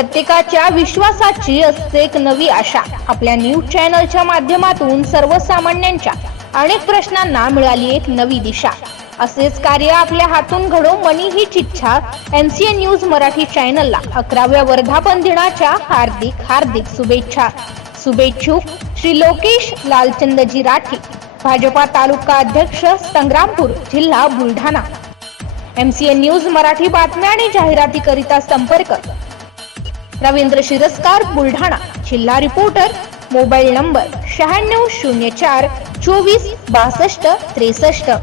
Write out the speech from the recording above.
प्रत्येकाच्या विश्वासाची असते एक नवी आशा। आपल्या न्यूज चॅनलच्या माध्यमातून सर्वसामान्यांच्या अनेक प्रश्नांना मिळाली एक नवी दिशा। असेच कार्य आपल्या हातून घडो मनी हीच इच्छा MCN न्यूज मराठी चॅनलला 11व्या वर्धापन दिनाच्या हार्दिक शुभेच्छा। शुभेच्छुक श्री लोकेश लालचंदजी राठी, भाजपा तालुका अध्यक्ष, संग्रामपूर, जिल्हा बुलढाणा। MCN न्यूज मराठी बातम्या आणि जाहिरातीकरिता संपर्क रवींद्र शिरस्कार, बुलढाणा। जिल्हा रिपोर्टर, मोबाईल नंबर 9604 24 62 63।